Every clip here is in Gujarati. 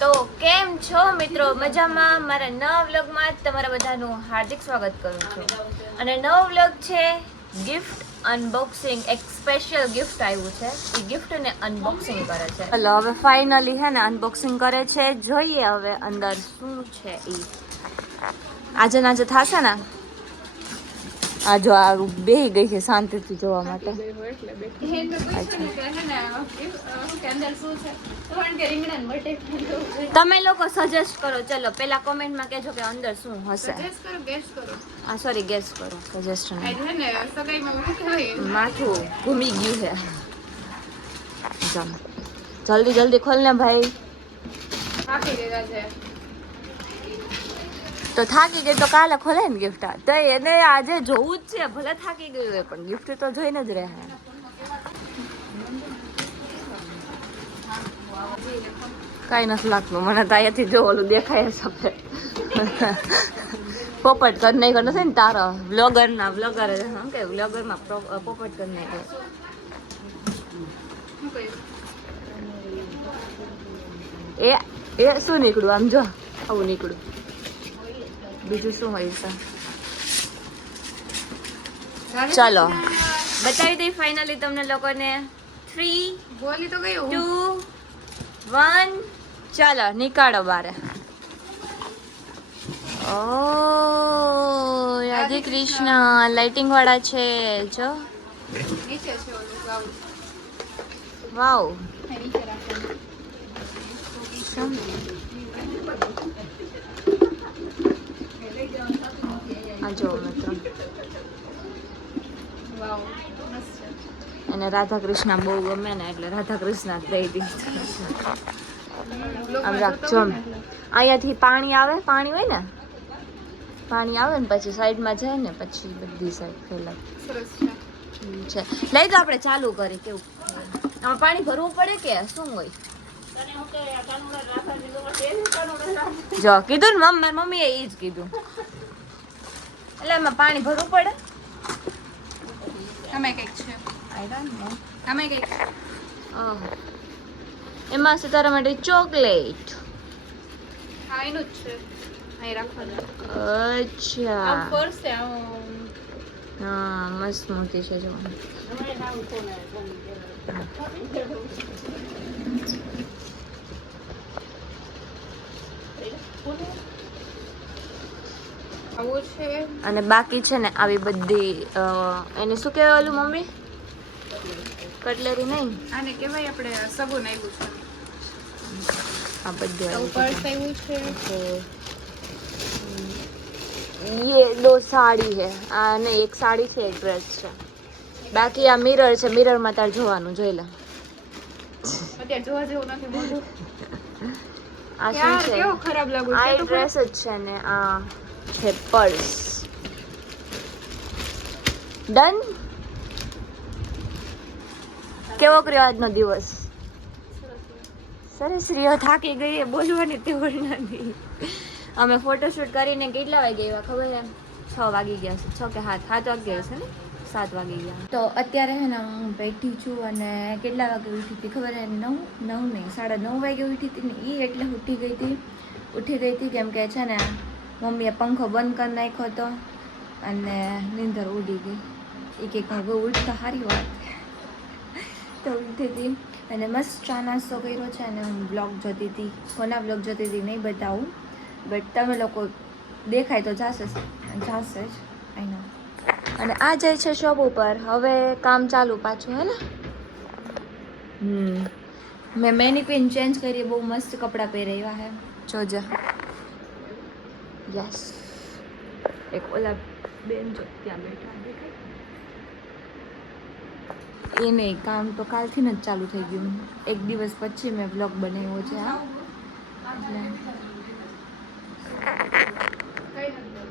તો કેમ છો મિત્રો? મજામાં? મારા નવા વ્લોગમાં તમારા બધાનું હાર્દિક સ્વાગત કરું છું. અને નવો વ્લોગ છે ગિફ્ટ અનબોક્સિંગ. એક સ્પેશિયલ ગિફ્ટ આવ્યું છે, એ ગિફ્ટને અનબોક્સિંગ કરે છે. ચલો હવે ફાઇનલી હે ને અનબોક્સિંગ કરે છે. જોઈએ હવે અંદર શું છે. એ આજે ને આજે થશે ને. આ જો આ બેહી ગઈ છે શાંતિથી જોવા માટે. તમે લોકો સજેસ્ટ કરો. ચલો પેલા કોમેન્ટમાં કહેજો કે અંદર શું હશે. હા સોરી, ગેસ કરો. સજેસ્ટ માથું ઘૂમી ગયું છે. જલ્દી જલ્દી ખોલ ને ભાઈ. તો થાકી ગઈ તો કાલે ખોલે ને ગિફ્ટ. તો એને આજે જોવું જ છે, ભલે થાકી ગયું હોય પણ ગિફ્ટ તો જોઈને જ રહે. કઈ નથી લાગતું મને તો અહીંયાથી જો ઓલું દેખાય સફેદ પોપટ કરી નાખ્યો નથી ને તારો વ્લોગર શું કે વ્લોગરમાં પોપટ કરી નાખ્યો. એ શું નીકળ્યું આમ જો આવું નીકળ્યું. બીજું શું હોય છે? ચાલો બતાવી દઈ ફાઇનલી તમને લોકોને. 3 બોલી તો ગયું 2 1 ચાલો નીકાળો બારે. ઓ રાધે કૃષ્ણ લાઇટિંગ વાળા છે જો. વાવ આ જો મિત્રો. અને રાધા કૃષ્ણ બહુ ગમે ને એટલે રાધા કૃષ્ણ જ દઈ દીધું. આમ રાખજો. અહીંયાથી પાણી આવે, પાણી હોય ને, પાણી આવે ને પછી સાઈડમાં જાય ને પછી બધી સાઈડ ફેલાય છે. લઈ તો આપણે ચાલુ કરી. કેવું આમાં પાણી ભરવું પડે કે શું હોય? જો કીધું ને મારી મમ્મીએ એ જ કીધું. એટલે એમાં પાણી ભરવું પડે. તમે કઈક છે તમે કઈક એમાં છે તારા માટે ચોકલેટ. હા એનું જ છે. અહીં રાખવાનું. અચ્છા આમ ફરશે હા મસ્ત મોટી છે જો. આવું છે. અને બાકી છે ને આવી બધી એને શું કહેવાય ઓલું મમ્મી? કટલેરી નહીં, આને કહેવાય આપણે સગુન આવ્યું છે. આ બધું પર્સ આવ્યું છે. ये 2 साड़ी है. આ નહીં, એક સાડી છે, એક ડ્રેસ છે. બાકી આ મિરર છે. મિરરમાં તાર જોવાનું જોઈ લે. અત્યારે જોવા જેવું નથી મોઢું. આ શું છે? કેવો ખરાબ લાગુ આ છે. ડ્રેસ જ છે ને આ છે પર્સ. ડન. કેવો કર્યો આજનો દિવસ? સરસ રહ્યો. થાકી ગઈ બોલવાની તેવડ નથી. અમે ફોટોશૂટ કરીને કેટલા વાગે આવ્યા ખબર છે? 6 વાગી ગયા છે. 6 કે 7 વાગ્યા છે ને 7 વાગી ગયા. તો અત્યારે હે ને હું બેઠી છું અને કેટલા વાગે ઉઠી હતી ખબર? 9 નહીં 9:30 વાગે ઉઠી હતી ને. એ એટલે ઉઠી ગઈ હતી કેમ કે છે ને મમ્મીએ પંખો બંધ કરી નાખ્યો હતો અને નીંદર ઉડી ગઈ. એક બહુ ઉઠતા સારી વાત તો ઉઠી હતી અને મસ્ત ચા નાસ્તો કર્યો છે. અને હું બ્લોગ જોતી હતી. કોના બ્લોગ જોતી હતી નહીં બતાવું, બટ તમે લોકો દેખાય તો જશે જ આઈ નો. અને આ જાય છે શોપ ઉપર. હવે કામ ચાલુ પાછું હે ને. મેં મેનિક્વિન ચેન્જ કરી. બહુ મસ્ત કપડાં પહેરાવ્યા હે જોજે. યસ. એક ઓલા બેન જો ત્યાં બેઠા એ નહીં. કામ તો કાલથી જ ચાલુ થઈ ગયું. એક દિવસ પછી મેં બ્લોગ બનાવ્યો છે આ.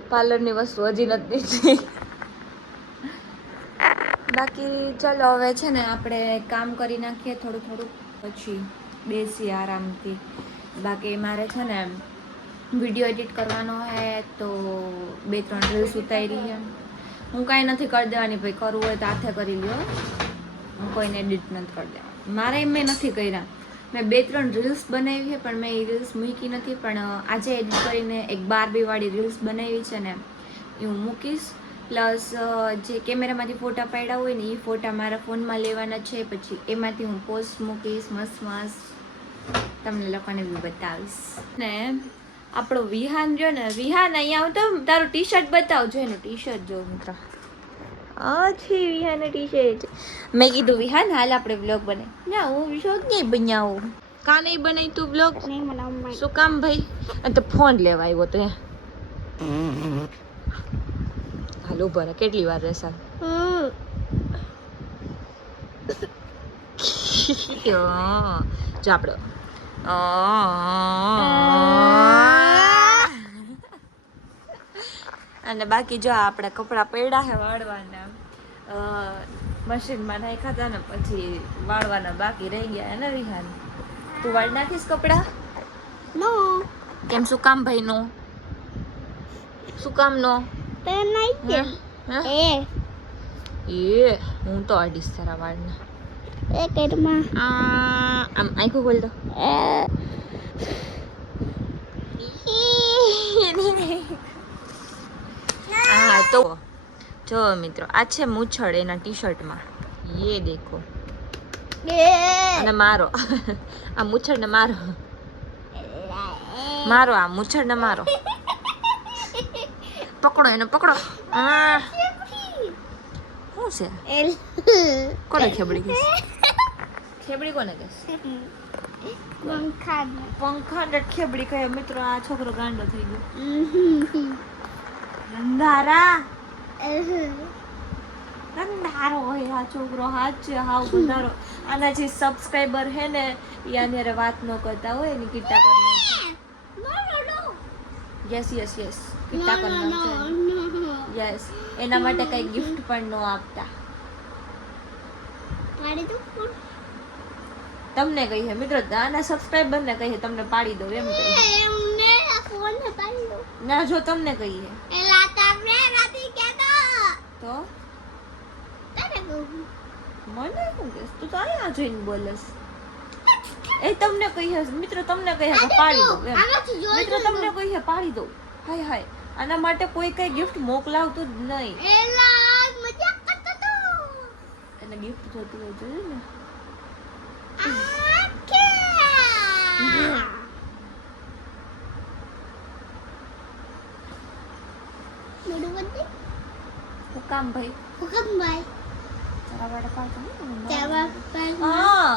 પાર્લરની વસ્તુ હજી નથી દીધી. બાકી ચલો હવે છે ને આપણે કામ કરી નાખીએ થોડું પછી બેસીએ આરામથી. બાકી મારે છે ને વિડીયો એડિટ કરવાનો હે તો 2-3 રીલ્સ ઉતારી છે. હું કાંઈ નથી કરી દેવાની ભાઈ. કરવું હોય તો હાથે કરી લ્યો. હું કોઈને એડિટ નથી કરી દેવા. મારે એમ નથી કર્યા. મેં 2-3 રીલ્સ બનાવી છે પણ મેં એ રીલ્સ મૂકી નથી, પણ આજે એડિટ કરીને એક બારબીવાળી રીલ્સ બનાવી છે ને એ હું મૂકીશ. પ્લસ જે કેમેરામાંથી ફોટા પાડ્યા હોય ને એ ફોટા મારા ફોનમાં લેવાના છે, પછી એમાંથી હું પોસ્ટ મૂકીશ મસ્ત મસ્ત, તમને લોકોને બી બતાવીશ. ને આપણો વિહાન જો ને, વિહાન અહીંયા આવતો તારું ટી શર્ટ બતાવજો, એનું ટી શર્ટ જો મિત્ર. અચ્છી વિહાને ટી શર્ટ. મેં કીધું વિહાન હાલ આપણે વ્લોગ બને ના, હું વ્લોગ નહીં બનાવું. કા નહીં બનાવી તું વ્લોગ? નહીં બનાવું. શું કામ ભાઈ? અને તો ફોન લેવા આવ્યો તો હાલ ઉભા રહે, કેટલી વાર રહેશે? જો આપણો અને બાકી જો આપણે કપડાં પડ્યા છે વાળવાના, મશીનમાં નાખ્યા હતા ને પછી વાળવાના બાકી રહી ગયા ને વિહાન. તું વાળ નાખીશ કપડાં? નો. કેમ શું કામ ભાઈ નો? શું કામ નો? તે નહીં કે એ હું તો અડીશ તારા વાળના. એ કેરમાં આમ આંખો ખોલ દો. હા તો જો મિત્રો આ છે મૂછડ એના ટી શર્ટમાં, યે દેખો. અને મારો આ મૂછડ ને મારો મારો આ મૂછડ ને મારો પકડો એને પકડો. શું છે? કોને ખેબડી કહીશ? ખેબડી કોને કહીશ? પંખા ખેબડી કહે. મિત્રો આ છોકરો ગાંડો થઈ ગયો. અંધારા અંધારો હોય આ છોકરો, હાથ છે હાવ બંધારો. આના જે સબસ્ક્રાઇબર હે ને એ આને વાત ન કરતા હોય એની કિટ્ટા કરના છે. યસ યસ યસ કિટ્ટા કરના છે. યસ એના માટે કઈ ગિફ્ટ પણ ન આપતા. તમને કહીએ મિત્રો, આના સબસ્ક્રાઇબર ને કહીએ તમને પાડી દો એમ કહીએ. ના જો તમને કહીએ તો મને શું કહેશ? તું તો અહીંયા જોઈને બોલસ. એ તમને કહીએ મિત્રો, તમને કહીએ કે પાડી દો એમ. મિત્રો તમને કહીએ પાડી દો. હાય હાય આના માટે કોઈ કઈ ગિફ્ટ મોકલાવતું જ નહીં. એને ગિફ્ટ જોતું હોય જોયું ને. હુકામ ભાઈ જરા વાળા પાડતો ને. હા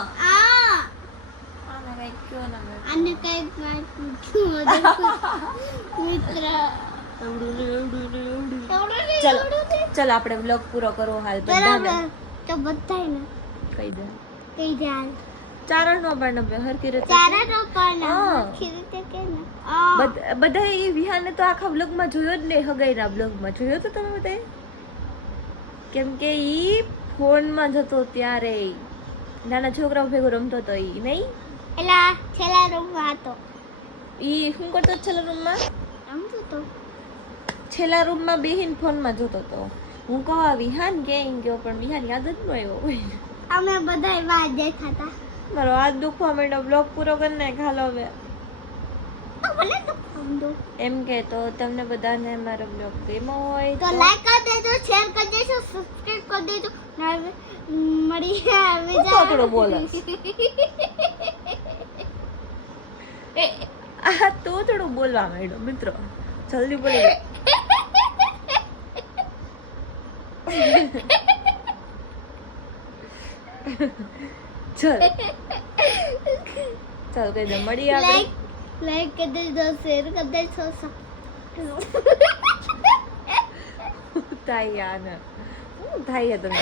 આને કઈ કયો ના મેં. ચલો ચલો આપણે વ્લોગ પૂરો કરો હાલ. બધાને કહી દે ચારણ નો પણ હરકી રીતે બધા એ વિહાને તો આખા બ્લોગમાં જોયો જ નહીં. હગાઈના બ્લોગમાં જોયો તો તમે બધાએ? કેમ કે ઈ ફોનમાં જતો ત્યારે નાના છોકરાઓ ભેગો રમતો હતો ઈ નહીં. છેલ્લા રૂમમાં હતો. ઈ શું કરતો છેલ્લા રૂમમાં? રમતો તો. છેલ્લા રૂમમાં બેહીન ફોનમાં જોતો હતો. હું કહા વિહાન ક્યાંય ગયો પણ વિહાન યાદ જ ન આવ્યો. અમે બધાય વાત દેખાતા. મારો હાથ દુખવા માંડ્યો. બ્લોગ પૂરો કરી નાખ હાલો હવે. એમ કે તો તમને બધાને મારો બ્લોગ ગમ્યો હોય તો લાઈક કરી દેજો, શેર કરી દેજો, સબસ્ક્રાઇબ કરી દેજો. મળી થોડો બોલસ એ આ તો થોડું બોલવા માંડ્યો મિત્રો. જલ્દી બોલી ચલ ચાલ કઈ દે મળી આપણે. લાઈક કરી દેજો, શેર કરી દેજો. થાય યાર શું થાય તમે?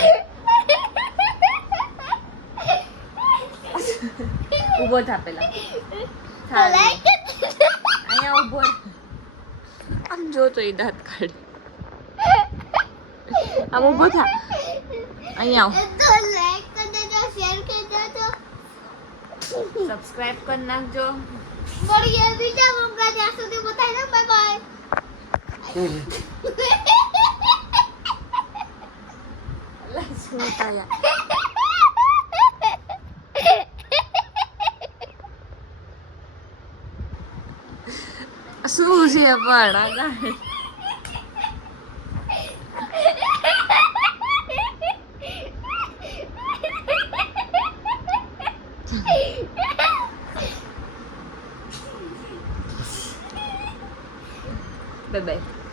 ઊભો થા પેલા. અહીંયા ઊભો આમ જો તો એ દાંત કાઢે. આમ ઊભો થા. અહીંયા લાઈક કરી દેજો, શેર કરી દેજો, સબસ્ક્રાઇબ કરી નાખજો. મળીએ બીજા વ્લોગમાં. ત્યાં સુધી બધાને બાય બાય. શું થાય? શું છે પણ આગળ બાય બાય